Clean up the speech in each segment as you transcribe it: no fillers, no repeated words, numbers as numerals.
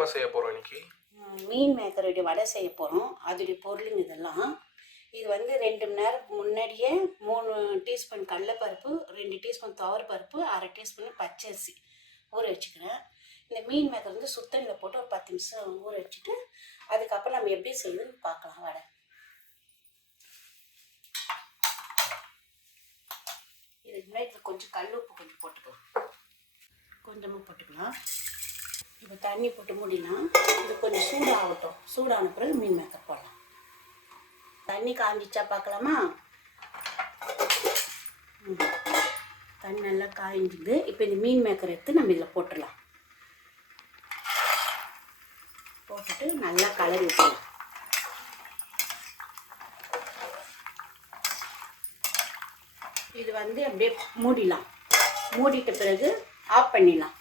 என்னம்மா செய்ய போகிறோம் இன்னைக்கு? மீன் மேக்கருடைய வடை செய்ய போகிறோம். அதோடைய பொருளுங்க இதெல்லாம். இது வந்து 2 மணி நேரம் முன்னாடியே 3 டீஸ்பூன் கடலைப்பருப்பு, 2 டீஸ்பூன் துவரப்பருப்பு, 1/2 டீஸ்பூன் பச்சரிசி ஊற வச்சுக்கிறேன். இந்த மீன் மேக்கர் வந்து சுத்தண்ணில் போட்டு ஒரு 10 நிமிஷம் ஊற வச்சுட்டு அதுக்கப்புறம் நம்ம எப்படி செய்யுதுன்னு பார்க்கலாம் வடை. இதுக்கு முன்னாடி கொஞ்சம் கல் உப்பு கொஞ்சம் போட்டுக்கலாம், கொஞ்சமாக போட்டுக்கலாம். இப்போ தண்ணி போட்டு மூடிலாம். இது கொஞ்சம் சூடாகட்டும். சூடான பிறகு மீன் மேக்கர் போடலாம். தண்ணி காய்ஞ்சிச்சா பார்க்கலாமா? தண்ணி நல்லா காய்ஞ்சுது. இப்போ இந்த மீன் மேக்கர் எடுத்து நம்ம இதில் போட்டுடலாம். போட்டுட்டு நல்லா கலரி விட்டுலாம். இது வந்து அப்படியே மூடிடலாம். மூடிட்ட பிறகு ஆஃப் பண்ணிடலாம்.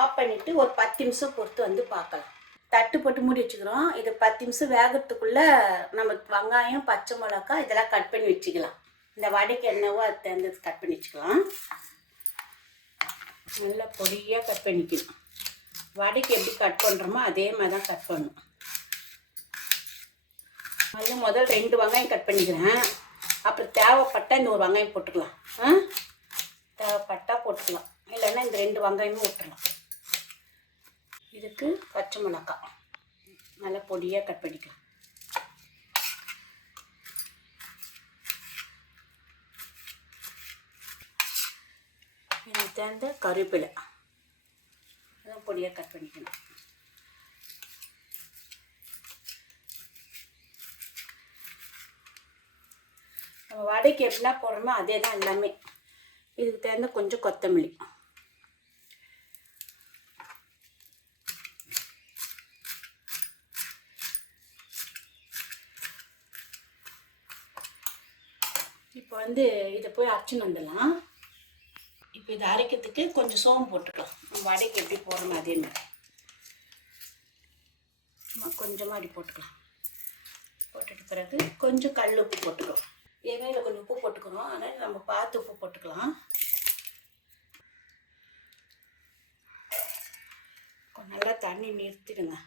ஆஃப் பண்ணிவிட்டு ஒரு 10 நிமிஷம் பொறுத்து வந்து பார்க்கலாம். தட்டு போட்டு மூடி வச்சுக்கிறோம். இது 10 நிமிஷம் வேகிறதுக்குள்ளே நம்ம வெங்காயம், பச்சை மிளகாய் இதெல்லாம் கட் பண்ணி வச்சுக்கலாம். இந்த வடைக்கு என்னவோ அது தேர்ந்தது கட் பண்ணி வச்சுக்கலாம். நல்லா பொடியாக கட் பண்ணிக்கலாம். வடைக்கு எப்படி கட் பண்ணுறோமோ அதே மாதிரி தான் கட் பண்ணணும். நல்லா முதல் 2 வெங்காயம் கட் பண்ணிக்கிறேன். அப்புறம் தேவைப்பட்டால் இந்த ஒரு வெங்காயம் போட்டுக்கலாம். தேவைப்பட்டால் போட்டுக்கலாம், இல்லைன்னா இந்த 2 வெங்காயமும் விட்டுடலாம். இதுக்கு பச்சை மிளகாய் நல்லா பொடியாக கட் பண்ணிக்கலாம். இதுக்கு தகுந்த கருவேப்பிலை அதான் பொடியாக கட் பண்ணிக்கணும். நம்ம வடைக்கு எப்படின்னா போடுறோமோ அதே தான் எல்லாமே. இதுக்கு தகுந்த கொஞ்சம் கொத்தமல்லி, இப்போ வந்து இதை போய் அரைச்சின்னு வந்துடலாம். இப்போ இதை அரைக்கிறதுக்கு கொஞ்சம் சோம்பு போட்டுக்கலாம். வடைக்கு எப்படி போடுறோம் அதே மாதிரி கொஞ்சமாக அப்படி போட்டுக்கலாம். போட்டுட்ட பிறகு கொஞ்சம் கல் உப்பு போட்டுக்கலாம். எண்ணெயில் கொஞ்சம் உப்பு போட்டுக்கிறோம், அதனால் நம்ம பார்த்து உப்பு போட்டுக்கலாம். கொஞ்சம் நல்லா தண்ணி நிறுத்திடுங்க.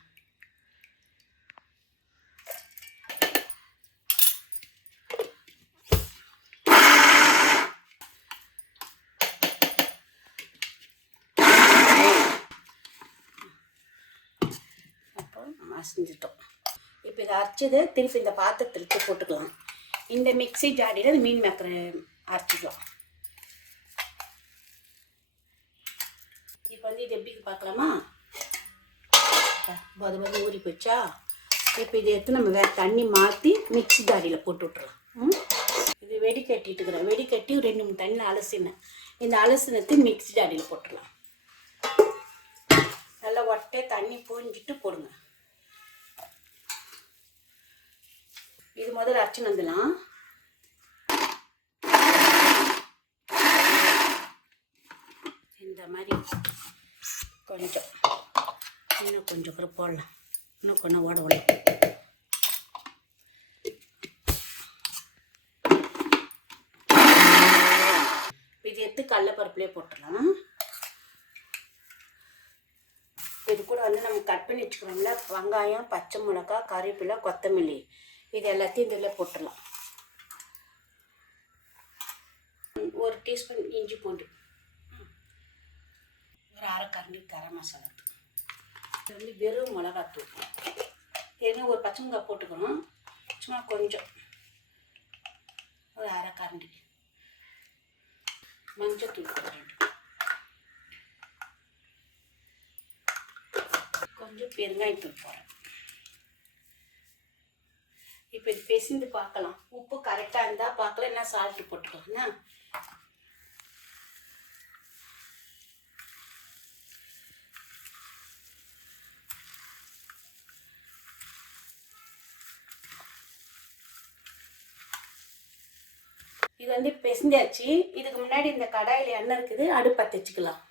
மசிஞ்சிட்டோம். இப்போ இதை அரைச்சது திருப்பி இந்த பாத்திரத்தில் போட்டுக்கலாம். இந்த மிக்ஸி ஜாடியில் இந்த மீன் மேக்கரை அரைச்சிக்கலாம். இப்போ வந்து இது எப்படி பார்க்கலாமா? போது ஊறி போச்சா? இப்போ இதை எடுத்து நம்ம வேறு தண்ணி மாற்றி மிக்ஸி ஜாடியில் போட்டு விட்டுறலாம். இது வெடி கட்டிட்டுக்கிறேன். வெடி கட்டி 2-3 தண்ணியில் அலசினேன். இந்த அலசினத்தை மிக்ஸி ஜாடியில் போட்டுடலாம். நல்லா ஒட்டே தண்ணி பூஞ்சிட்டு போடுங்க. இது முதல்ல அரைச்சின்னு வந்துடலாம். இந்த மாதிரி கொஞ்சம் இன்னும் கொஞ்சம் கூட போடலாம். இன்னும் கொஞ்சம் ஓட விடலாம். இது எடுத்து கடலைப்பருப்புலேயே போட்டுடலாம். இது கூட வந்து நம்ம கட் பண்ணி வச்சுக்கிறோம்ல வெங்காயம், பச்சை மிளகாய், கறிவேப்பிலை, கொத்தமல்லி இது எல்லாத்தையும் இதில் போட்டுடலாம். 1 டீஸ்பூன் இஞ்சி பூண்டு, ஒரு 1/2 கரண்டி கரம் மசாலா, இது வந்து வெறும் மிளகாத்தூள். ஏன்னா ஒரு பச்சை மிளகாய் போட்டுக்கணும், சும்மா கொஞ்சம் ஒரு 1/2 கரண்டி மஞ்சத்தூள், கொஞ்சம் பெருங்காயத்தூள் போடுறேன். இப்போ இது பெசிந்து பார்க்கலாம். உப்பு கரெக்டாக இருந்தால் பார்க்கலாம், என்ன சால்ட்டு போட்டுக்கலாம்னா. இது வந்து பெசிந்தாச்சு. இதுக்கு முன்னாடி இந்த கடாயில் எண்ணெய் இருக்குது, அடுப்பத்தை வச்சுக்கலாம்.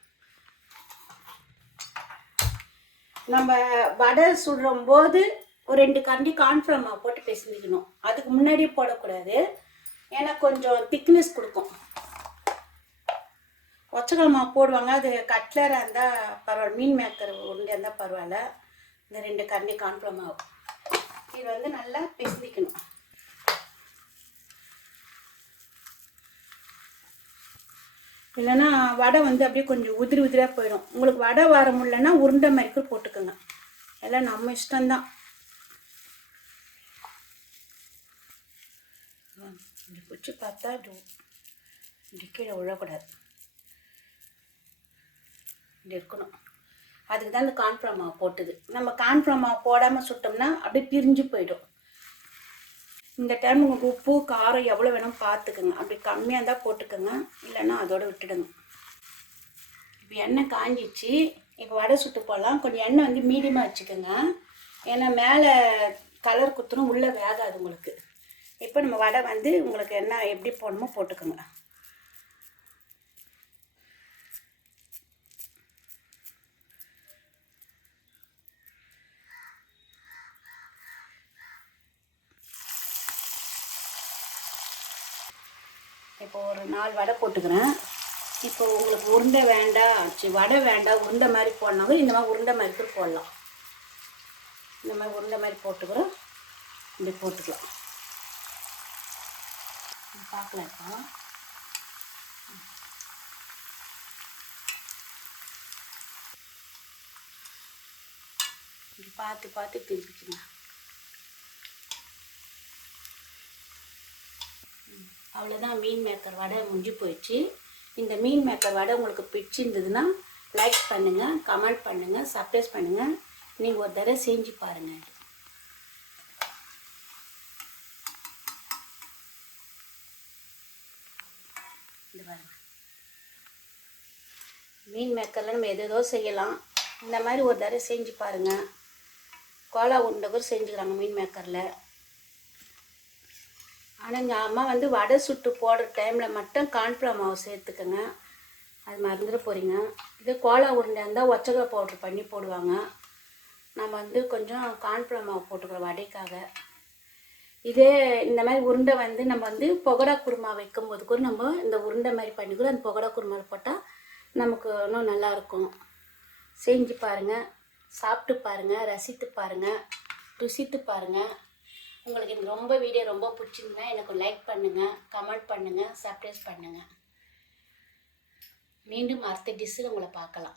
நம்ம வடை சுடுறும் போது ஒரு 2 கரண்டி கார்ன்ஃப்ளவர் மாவு போட்டு பிசைஞ்சிக்கணும். அதுக்கு முன்னாடியே போடக்கூடாது, ஏன்னா கொஞ்சம் திக்னஸ் கொடுக்கும். ஒச்சக்கல் மாவு போடுவாங்க, அது கட்லராக இருந்தால் பரவாயில்ல, மீன் மேக்கர் உருண்டையாக இருந்தால் பரவாயில்ல. இந்த 2 கரண்டி கார்ன்ஃப்ளவர் மாவு. இது வந்து நல்லா பிசைக்கணும். இல்லைன்னா வடை வந்து அப்படியே கொஞ்சம் உதிரி உதிரியாக போயிடும். உங்களுக்கு வடை வர முடியலன்னா உருண்டை மாதிரி போட்டுக்கோங்க. எல்லாம் நம்ம இஷ்டம்தான். இப்படி பிடிச்சி பார்த்தா இப்படி கீழே விழக்கூடாது, இப்படி இருக்கணும். அதுக்கு தான் இந்த கார்ன்ஃப்ளவர் மாவு போட்டது. நம்ம கார்ன்ஃப்ளவர் மாவு போடாமல் சுட்டோம்னா அப்படியே பிரிஞ்சு போயிடும். இந்த டைம் உங்களுக்கு உப்பு காரம் எவ்வளோ வேணும் பார்த்துக்குங்க. அப்படி கம்மியாக இருந்தால் போட்டுக்கோங்க, இல்லைன்னா அதோடு விட்டுடுங்க. இப்போ எண்ணெய் காஞ்சிச்சு. இப்போ வடை சுட்டு போடலாம். கொஞ்சம் எண்ணெய் வந்து மீடியமாக வச்சுக்கோங்க, ஏன்னா மேலே கலர் குத்துணும், உள்ளே வேகாது உங்களுக்கு. இப்போ நம்ம வடை வந்து உங்களுக்கு என்ன எப்படி போடணுமோ போட்டுக்கோங்க. இப்போ ஒரு 4 வடை போட்டுக்கிறேன். இப்போ உங்களுக்கு உருண்டை வேண்டாம், வடை வேண்டாம், உருண்டை மாதிரி போடணும், இந்த மாதிரி உருண்டை மாதிரி போடலாம். இந்த மாதிரி உருண்டை மாதிரி போட்டுக்கிறோம். இப்படி போட்டுக்கலாம். பார்க்கலாம். இப்போ இப்படி பார்த்து பார்த்து திருப்பிக்குங்க. அவ்வளோதான், மீன் மேக்கர் வடை முடிஞ்சு போயிடுச்சு. இந்த மீன் மேக்கர் வடை உங்களுக்கு பிடிச்சிருந்ததுன்னா லைக் பண்ணுங்கள், கமெண்ட் பண்ணுங்கள், சப்ஸ்கிரைப் பண்ணுங்கள். நீங்கள் ஒரு தடவை செஞ்சு பாருங்கள். இது பாருங்கள், மீன் மேக்கரில் நம்ம எதோ செய்யலாம். இந்த மாதிரி ஒரு தடவை செஞ்சு பாருங்கள். கோலா உருண்டை கூட செஞ்சுக்கிறாங்க மீன் மேக்கரில். ஆனால் எங்கள் அம்மா வந்து வடை சுட்டு போடுற டைமில் மட்டும் கார்ன்ஃப்ளவர் மாவு சேர்த்துக்கோங்க, அது மறந்துட போகிறீங்க. இது கோலா உருண்டை இருந்தால் ஒச்சக்கடலை பவுட்ரு பண்ணி போடுவாங்க. நம்ம வந்து கொஞ்சம் கார்ன்ஃப்ளவர் மாவு போட்டுக்கிறோம் வடைக்காக. இதே இந்த மாதிரி உருண்டை வந்து நம்ம வந்து பகோடா குருமா வைக்கும்போது கூட நம்ம இந்த உருண்டை மாதிரி பண்ணிக்கூட அந்த பகோடா குருமாவில் போட்டால் நமக்கு இன்னும் நல்லாயிருக்கும். செஞ்சு பாருங்கள், சாப்பிட்டு பாருங்கள், ரசித்து பாருங்கள், ருசித்து பாருங்கள். உங்களுக்கு இந்த வீடியோ ரொம்ப பிடிச்சிருந்தா எனக்கு லைக் பண்ணுங்கள், கமெண்ட் பண்ணுங்கள், சப்ஸ்கிரைப் பண்ணுங்கள். மீண்டும் அடுத்த டிஷ்ஷில் உங்களை பார்க்கலாம்.